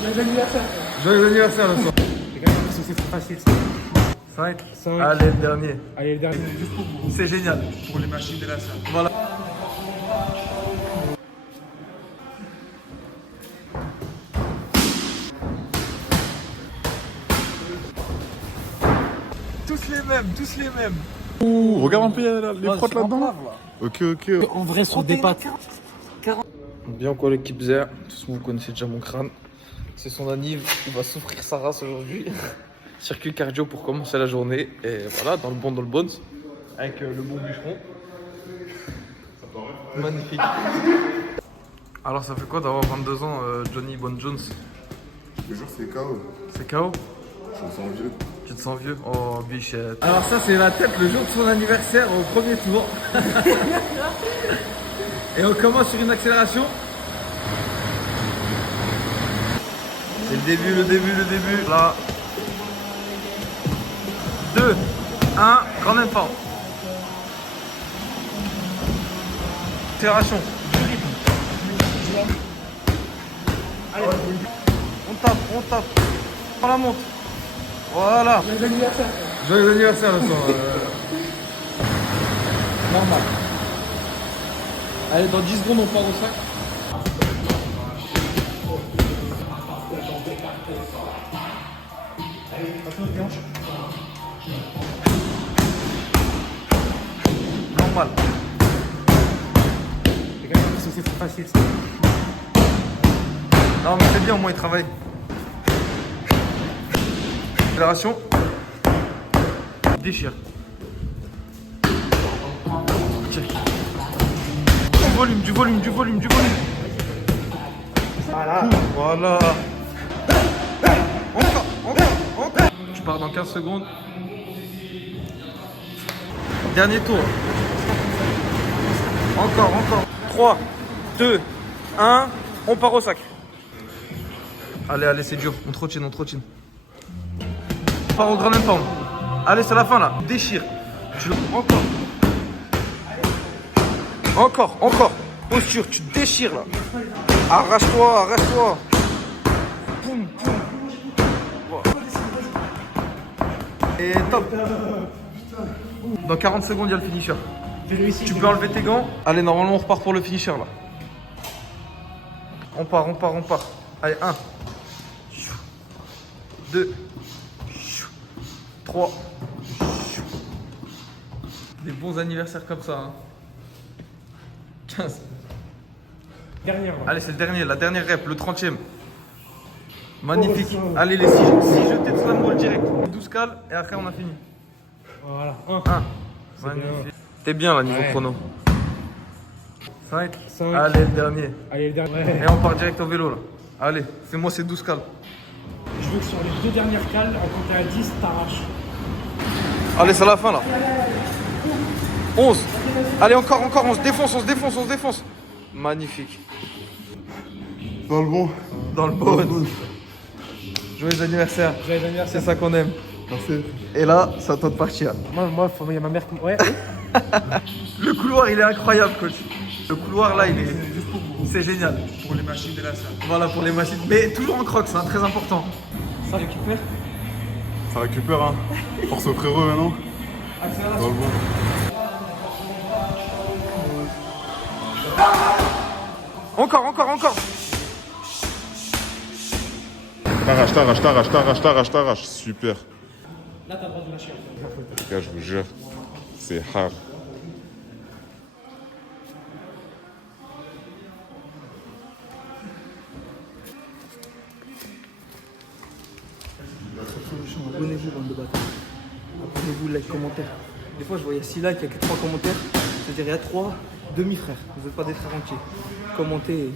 Joyeux anniversaire. Joyeux anniversaire le soir. Les gars, c'est trop facile. 5. 5. Allez, le dernier. Allez, le dernier, juste pour vous. C'est génial. Pour les machines de la salle. Voilà. Tous les mêmes. Ouh, regarde un peu les frottes là-dedans. Ok. En vrai, sur des pattes. Bien quoi l'équipe Zer, tous vous connaissez déjà mon crâne. C'est son anniv, il va souffrir sa race aujourd'hui. Circuit cardio pour commencer la journée. Et voilà, dans le bones, avec le bon bûcheron. Magnifique. Alors ça fait quoi d'avoir 22 ans, Johnny Bon Jones? Le jour c'est KO. C'est KO? Je me sens vieux. Tu te sens vieux? Oh bichette. Alors ça c'est la tête le jour de son anniversaire au premier tour. Et on commence sur une accélération. C'est le début. Là. 2, 1, grand même pas. Accélération. Allez, On tape. On la monte. Voilà. joyeux anniversaire. Joyeux anniversaire le soir. Normal. Allez, dans 10 secondes, on part au sac. Normal. Les gars, c'est trop facile. Non mais c'est bien, au moins il travaille. Accélération. Déchire. Check. Du volume. Voilà. Voilà. Encore. Tu pars dans 15 secondes. Dernier tour. Encore. 3, 2, 1. On part au sac. Allez, c'est dur. On trottine. On part au grand pound. Allez, c'est la fin là. Déchire. Encore. Posture, tu te déchires là. Arrache-toi. Boum. Voilà. Et top. Dans 40 secondes, il y a le finisher. Tu peux enlever tes gants. Allez, normalement, on repart pour le finisher là. On part. Allez, 1, 2, 3. Des bons anniversaires comme ça. Hein. 15. Dernière. Allez, c'est le dernier, la dernière rep, le 30e. Magnifique. Allez, les 6 jetés de slam ball direct. 12 cales et après on a fini. Voilà. 1. 1. Magnifique. T'es bien là, niveau chrono. 5. 5. Allez, le dernier. Allez, le dernier. Et on part direct au vélo là. Allez, fais-moi ces 12 cales. Je veux que sur les 2 dernières cales, à compter à 10, t'arraches. Allez, c'est la fin là. 11. Allez, encore, on se défonce. Magnifique. Dans le bon. Dans le bon. Joyeux anniversaire. Joyeux anniversaire. C'est ça qu'on aime. Merci. Et là, c'est à toi de partir. Moi, il y a ma mère qui... Ouais. Le couloir, il est incroyable, coach. Le couloir là, c'est génial. Pour les machines de la salle. Voilà pour les machines. Mais toujours en crocs, hein, très important. Ça récupère. Ça récupère, hein. Force au frérot maintenant. Dans le bon. Encore. T'arraches. Super. Là, t'as le droit de lâcher. Les gars, je vous jure, c'est hard. Abonnez-vous, bande de bâtards. Abonnez-vous, like, commentaire. Des fois, je voyais 6 likes, il n'y a que 3 commentaires. C'est-à-dire, il y a 3 demi-frères. Vous n'êtes pas des frères entiers. Commentez.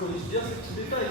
corrige bien ces petits détails.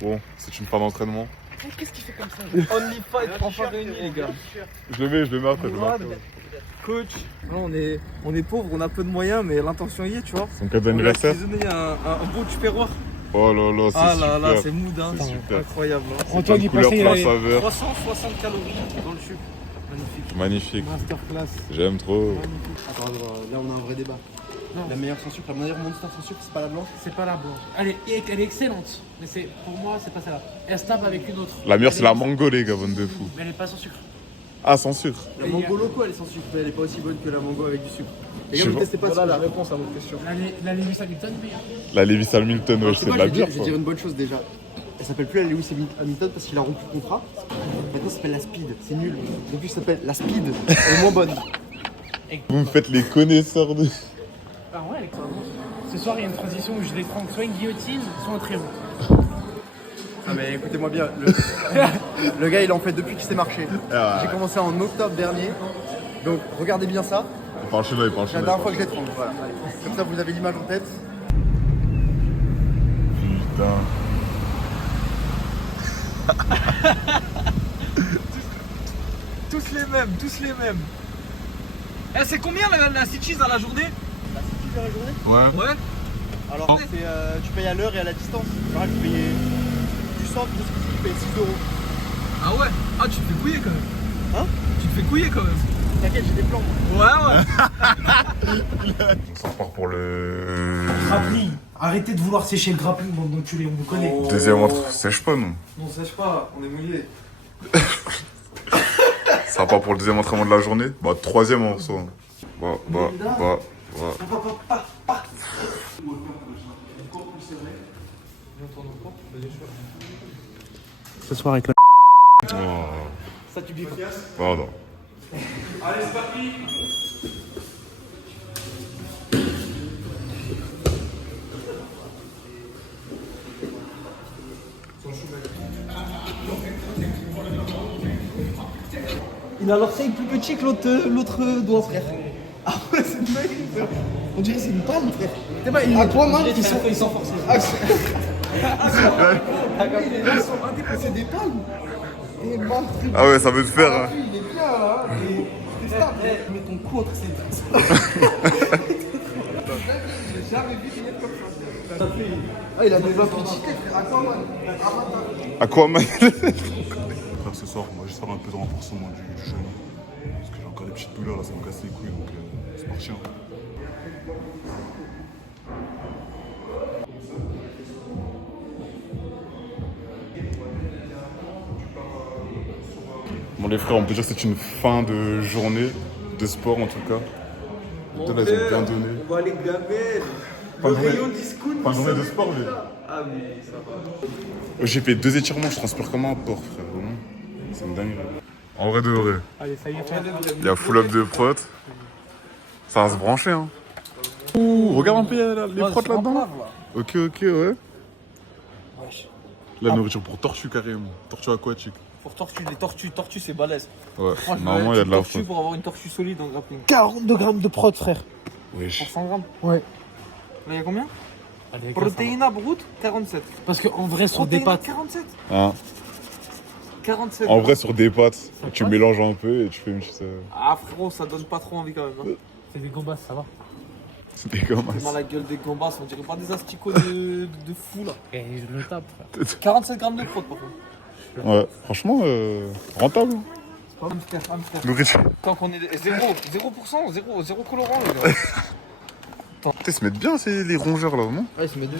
Bon, c'est une fin d'entraînement. Qu'est-ce qu'il fait comme ça? Only fight, enfin réunis les gars. Je le mets après, Coach, là on est pauvre, on a peu de moyens, mais l'intention y est, tu vois. Son cadeau On a d'anniversaire. assaisonné un beau tupperware. Oh là là, c'est Ah super. là là, c'est mood, hein. C'est super. Incroyable. Hein. Antoine Plein qui de couleurs, passait, il plein de avait saveurs. 360 calories dans le sucre. Magnifique. Magnifique. masterclass. J'aime trop. Attends, là on a un vrai débat. Non. La meilleure sans sucre, la meilleure monster sans sucre, c'est pas la blanche. C'est pas la blanche. Elle est excellente, mais c'est pour moi c'est pas celle-là. Elle se tape avec une autre. La meilleure, c'est la Elle est- mango, les gars, bonne de fou. Mais elle est pas sans sucre. Ah, sans sucre. La Et mango loco, elle est sans sucre, mais elle est pas aussi bonne que la mango avec du sucre. Les Je gars, sais vous pas. testez pas. Voilà la réponse à votre question. La Lewis Hamilton, meilleure. La Lewis Hamilton, ouais, c'est de la bière, Je vais quoi. dire une bonne chose déjà. Elle s'appelle plus la Lewis Hamilton parce qu'il a rompu le contrat. Maintenant, ça s'appelle la Speed. C'est nul. Depuis, ça s'appelle la Speed. Elle est moins bonne. Vous me faites les connaisseurs de... Ah ouais, elle est excellente. Ce soir, il y a une transition où je les prends soit une guillotine, soit un trévon. Ah mais écoutez-moi bien, le gars il en fait depuis qu'il s'est marché. Ah. J'ai commencé en octobre dernier. Donc regardez bien ça. Il parle chez moi, il parle C'est chez la moi. dernière fois que je les trempe. Voilà. Comme ça vous avez l'image en tête. Putain. Tous les mêmes. Eh, c'est combien la six cheese à la journée? La six cheese à la journée? Ouais. Ouais. Alors tu payes à l'heure et à la distance. Genre, tu payes du centre, tu payes 6 €. Ah ouais? Ah, tu te fais couiller quand même. Hein? Tu te fais couiller quand même. T'inquiète, j'ai des plans. Moi. Ouais. Ça repart pour le... Grappling. Arrêtez de vouloir sécher le grappling, bon, donc tu les, on vous connaît. Deuxième entre... Sèche pas, non? On sèche pas, on est mouillé. Ça repart pour le deuxième entraînement de la journée. Bah, troisième en soi. Bah. Ce soir avec la. Oh. Ça tu dis. Pardon. Il a l'orteil plus petit que l'autre doigt, frère. Ah ouais, c'est une dinguerie, frère. On dirait que c'est une palme, frère. T'es pas, à quoi, man? Ils sont forcés. Ah, ils sont indépassés des palmes. Et man, truc. Ah ouais, ça veut te faire, hein. Il est bien, là. C'est stable. Mets ton cou entre ses dents. J'ai jamais vu finir comme ça. Ah, il a des impudités, frère. Aquaman. Frère, ce soir, on va juste faire un peu de renforcement du genou. Parce que j'ai encore des petites douleurs là, ça me casse les couilles, donc c'est parti. Hein. Bon, les frères, on peut dire que c'est une fin de journée de sport en tout cas. Les deux, là, ils ont bien donné. On va aller gaver. Fin Le de journée- rayon discount. fin de journée de sport, lui. Ah oui, ça va. J'ai fait 2 étirements, je transpire comme un porc, frère. Vraiment. C'est une dinguerie. En vrai de vrai. Allez, ça y est, frère. Il y a full up de prot. Ça va se brancher, hein. Ouh, regarde un peu les prots là-dedans. Ok, ouais. La nourriture pour tortue carrément. Tortue aquatique. Pour tortue, les tortues c'est balèze. Ouais, Moi, je normalement veux il y a être de la tortue faute. pour avoir une tortue solide en grappling. 42 grammes de prod, frère. Wesh. Pour 100 grammes. Ouais. Là, il y a combien? Allez, Protéina brute, 47. Parce qu'en vrai, sur des Protéina, pâtes. 47. Hein. 47. En vrai, sur des pâtes, tu passe. mélanges un peu et tu fais une petite. Ah frérot, ça donne pas trop envie quand même. Hein. C'est des gambas, ça va. C'est dégueulasse. Tellement la gueule des gambas, on dirait pas des asticots de fou là. Et je le tape, frère. 47 grammes de prod par contre. Ouais, franchement, rentable. C'est pas hamster, hamster. Nourriture. Tant qu'on est 0%, 0 colorant les gars. Putain, ils se mettent bien, les rongeurs là, non? Ouais, ils se mettent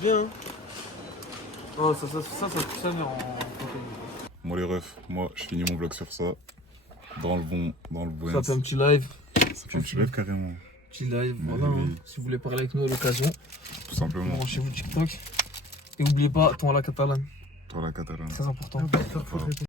bien. Hein. Oh, ça fonctionne en. Moi les refs, moi je finis mon vlog sur ça. Dans le bon Ça fait un petit live. Ça fait un petit live carrément. Petit live, Mais voilà. oui. Hein. Si vous voulez parler avec nous à l'occasion, Tout simplement. branchez-vous TikTok. Et n'oubliez pas, ton à la catalane. Toi la catalane. Très important. Voilà.